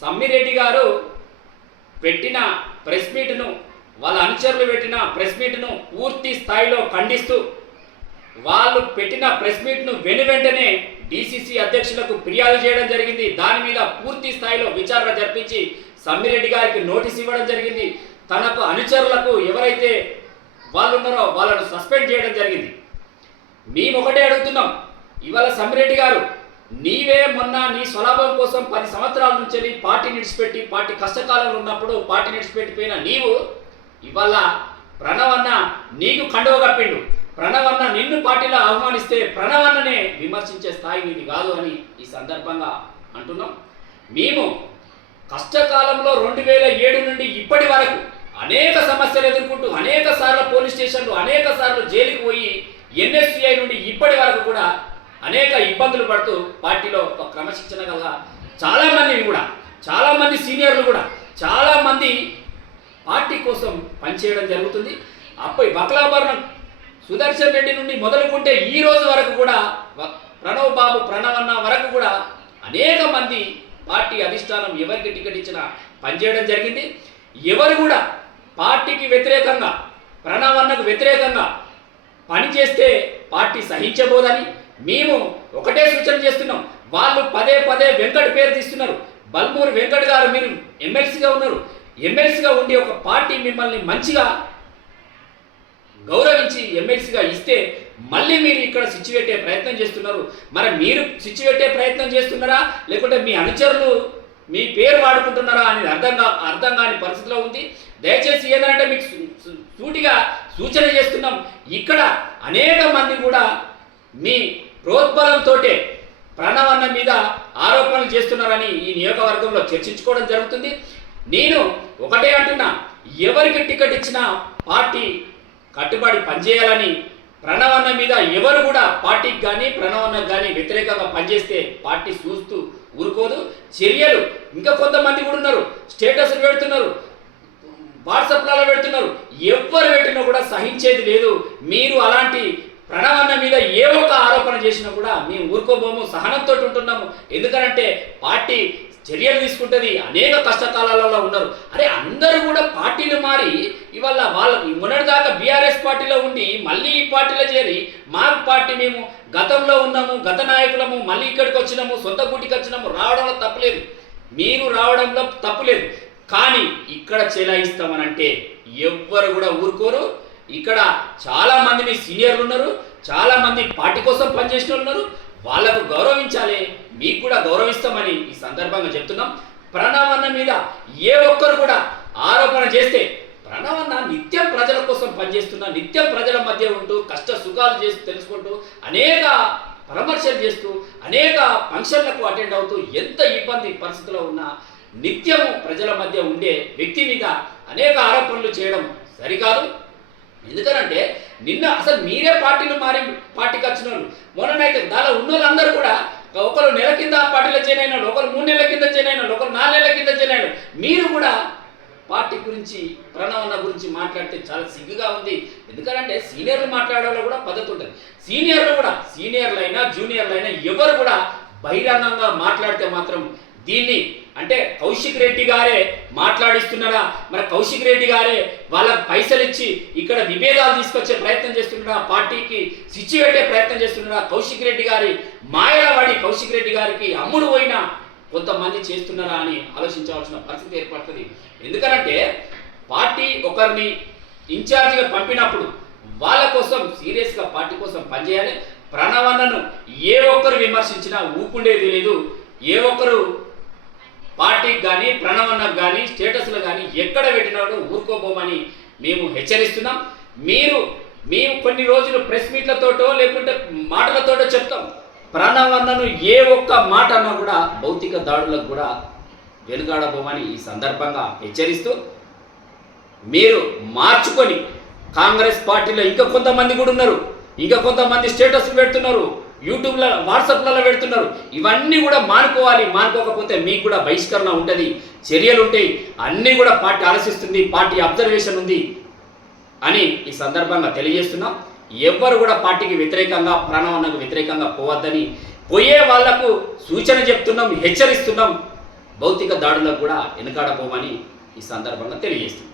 సమ్మిరెడ్డి గారు పెట్టిన ప్రెస్ మీట్ను, వాళ్ళ అనుచరులు పెట్టిన ప్రెస్ మీట్ను పూర్తి స్థాయిలో ఖండిస్తూ వాళ్ళు పెట్టిన ప్రెస్ మీట్ను వెనువెంటనే డిసిసి అధ్యక్షులకు ఫిర్యాదు చేయడం జరిగింది. దాని మీద పూర్తి స్థాయిలో విచారణ జరిపించి సమ్మిరెడ్డి గారికి నోటీస్ ఇవ్వడం జరిగింది. తనకు అనుచరులకు ఎవరైతే వాళ్ళు ఉన్నారో వాళ్ళను సస్పెండ్ చేయడం జరిగింది. మేము ఒకటే అడుగుతున్నాం, ఇవాళ సమ్మిరెడ్డి గారు నీవే మొన్న నీ స్వలాభం కోసం 10 సంవత్సరాల నుంచి పార్టీ నిడిచిపెట్టి, పార్టీ కష్టకాలంలో ఉన్నప్పుడు పార్టీ నిడిచిపెట్టిపోయిన నీవు ఇవాళ ప్రణవన్న నీకు కండువ కప్పిండు. ప్రణవన్న నిన్ను పార్టీలో ఆహ్వానిస్తే ప్రణవన్ననే విమర్శించే స్థాయి నీది కాదు అని ఈ సందర్భంగా అంటున్నాం. మేము కష్టకాలంలో 2007 నుండి ఇప్పటి వరకు అనేక సమస్యలు ఎదుర్కొంటూ అనేక సార్లు పోలీస్ స్టేషన్లు, అనేక సార్లు జైలుకి పోయి ఎన్ఎస్సిఐ నుండి ఇప్పటి వరకు కూడా అనేక ఇబ్బందులు పడుతూ పార్టీలో ఒక క్రమశిక్షణ గల చాలామంది సీనియర్లు కూడా చాలామంది పార్టీ కోసం పనిచేయడం జరుగుతుంది. అప్పుడు బకలాభరణం సుదర్శన్ రెడ్డి నుండి మొదలుకుంటే ఈ రోజు వరకు కూడా ప్రణవన్న వరకు కూడా అనేక మంది పార్టీ అధిష్టానం ఎవరికి టికెట్ ఇచ్చినా పనిచేయడం జరిగింది. ఎవరు కూడా పార్టీకి వ్యతిరేకంగా, ప్రణవన్నకు వ్యతిరేకంగా పనిచేస్తే పార్టీ సహించబోదని మేము ఒకటే సూచన చేస్తున్నాం. వాళ్ళు పదే వెంకట్ పేరు తీస్తున్నారు. బల్మూరు వెంకట్ గారు మీరు ఎమ్మెల్సీగా ఉన్నారు. ఎమ్మెల్సీగా ఉండి ఒక పార్టీ మిమ్మల్ని మంచిగా గౌరవించి ఎమ్మెల్సీగా ఇస్తే మళ్ళీ మీరు ఇక్కడ స్విచ్ పెట్టే ప్రయత్నం చేస్తున్నారు. మరి మీరు స్విచ్ పెట్టే ప్రయత్నం చేస్తున్నారా, లేకుంటే మీ అనుచరులు మీ పేరు వాడుకుంటున్నారా అనేది అర్థం కాని పరిస్థితిలో ఉంది. దయచేసి ఏంటంటే మీకు సూటిగా సూచన చేస్తున్నాం. ఇక్కడ అనేక మంది కూడా మీ ప్రోద్బలంతో ప్రణవన్న మీద ఆరోపణలు చేస్తున్నారని ఈ నియోజకవర్గంలో చర్చించుకోవడం జరుగుతుంది. నేను ఒకటే అంటున్నా, ఎవరికి టికెట్ ఇచ్చినా పార్టీ కట్టుబడి పనిచేయాలని, ప్రణవన్న మీద ఎవరు కూడా పార్టీకి కానీ ప్రణవన్నకు కానీ వ్యతిరేకంగా పనిచేస్తే పార్టీ చూస్తూ ఊరుకోదు. చర్యలు ఇంకా కొంతమంది కూడా ఉన్నారు, స్టేటస్లు పెడుతున్నారు, వాట్సాప్లలో పెడుతున్నారు. ఎవరు పెట్టినా కూడా సహించేది లేదు. మీరు అలాంటి ప్రణవన్న మీద ఏ ఒక్క ఆరోపణ చేసినా కూడా మేము ఊరుకోబోము, సహనంతో ఉంటున్నాము. ఎందుకంటే పార్టీ చర్యలు తీసుకుంటుంది. అనేక కష్టకాలాలలో ఉన్నారు. అరే అందరూ కూడా పార్టీలు మారి ఇవాళ వాళ్ళకి మొన్నటిదాకా బీఆర్ఎస్ పార్టీలో ఉండి మళ్ళీ ఈ పార్టీలో చేరి మాకు పార్టీ మేము గతంలో ఉన్నాము, గత నాయకులము, మళ్ళీ ఇక్కడికి వచ్చినాము, సొంత గుటికి వచ్చినాము, రావడంలో తప్పులేదు, మీరు రావడంలో తప్పులేదు. కానీ ఇక్కడ చెలాయిస్తామనంటే ఎవ్వరు కూడా ఊరుకోరు. ఇక్కడ చాలామంది మీ సీనియర్లు ఉన్నారు, చాలామంది పార్టీ కోసం పనిచేసిన వాళ్ళు ఉన్నారు. వాళ్ళకు గౌరవించాలి, మీకు కూడా గౌరవిస్తామని ఈ సందర్భంగా చెప్తున్నాం. ప్రణవన్న మీద ఏ ఒక్కరు కూడా ఆరోపణ చేస్తే, ప్రణవన్న నిత్యం ప్రజల కోసం పనిచేస్తున్నా, నిత్యం ప్రజల మధ్య ఉంటూ కష్ట సుఖాలు చేస్తూ తెలుసుకుంటూ అనేక పరామర్శలు చేస్తూ అనేక ఫంక్షన్లకు అటెండ్ అవుతూ ఎంత ఇబ్బంది పరిస్థితిలో ఉన్నా నిత్యము ప్రజల మధ్య ఉండే వ్యక్తి మీద అనేక ఆరోపణలు చేయడం సరికాదు. ఎందుకనంటే నిన్న అసలు మీరే పార్టీలు మారి పార్టీకి వచ్చిన వాళ్ళు, మొన్ననైతే దానిలో ఉన్న వాళ్ళందరూ కూడా ఒకరు నెల కింద పార్టీలో జాయిన్ అయినాడు, ఒకరు 3 నెలల కింద జాయిన్ అయినాడు, ఒకరు 4 నెలల కింద జాయిన్ అయినాడు. మీరు కూడా పార్టీ గురించి ప్రణవన్న గురించి మాట్లాడితే చాలా సిగ్గుగా ఉంది. ఎందుకంటే సీనియర్లు మాట్లాడేవాళ్ళు కూడా పద్ధతి ఉంటుంది. సీనియర్లైనా జూనియర్లైనా ఎవరు కూడా బహిరంగంగా మాట్లాడితే మాత్రం దీన్ని అంటే కౌశిక్ రెడ్డి గారే మాట్లాడిస్తున్నారా, మరి కౌశిక్ రెడ్డి గారే వాళ్ళకి పైసలు ఇచ్చి ఇక్కడ విభేదాలు తీసుకొచ్చే ప్రయత్నం చేస్తున్నారా, పార్టీకి స్విచ్ పెట్టే ప్రయత్నం చేస్తున్నారా, కౌశిక్ రెడ్డి గారి మాయలవాడి కౌశిక్ రెడ్డి గారికి అమ్ముడు పోయినా కొంతమంది చేస్తున్నారా అని ఆలోచించవలసిన పరిస్థితి ఏర్పడుతుంది. ఎందుకంటే పార్టీ ఒకరిని ఇన్ఛార్జిగా పంపినప్పుడు వాళ్ళ కోసం సీరియస్గా పార్టీ కోసం పనిచేయాలి. ప్రణవన్నను ఏ ఒక్కరు విమర్శించినా ఊపుండేది లేదు. ఏ ఒక్కరు పార్టీకి కానీ ప్రణవన్నకు కానీ స్టేటస్లు కానీ ఎక్కడ పెట్టినాడో ఊరుకోబోమని మేము హెచ్చరిస్తున్నాం. మేము కొన్ని రోజులు ప్రెస్ మీట్లతోటో లేకుంటే మాటలతోటో చెప్తాం. ప్రణవన్నను ఏ ఒక్క మాట అన్నా కూడా భౌతిక దాడులకు కూడా వెనుకాడబోమని ఈ సందర్భంగా హెచ్చరిస్తూ, మీరు మార్చుకొని కాంగ్రెస్ పార్టీలో ఇంకా కొంతమంది కూడా ఉన్నారు, ఇంకా కొంతమంది స్టేటస్ పెడుతున్నారు, యూట్యూబ్లో వాట్సాప్లలో పెడుతున్నారు. ఇవన్నీ కూడా మానుకోవాలి. మానుకోకపోతే మీకు కూడా బహిష్కరణ ఉంటుంది, చర్యలు ఉంటాయి. అన్నీ కూడా పార్టీ ఆలోచిస్తుంది, పార్టీ అబ్జర్వేషన్ ఉంది అని ఈ సందర్భంగా తెలియజేస్తున్నాం. ఎవ్వరు కూడా పార్టీకి వ్యతిరేకంగా ప్రణవన్నకు వ్యతిరేకంగా పోవద్దని పోయే వాళ్లకు సూచన చెప్తున్నాం, హెచ్చరిస్తున్నాం. భౌతిక దాడులకు కూడా వెనకాడబోమని ఈ సందర్భంగా తెలియజేస్తుంది.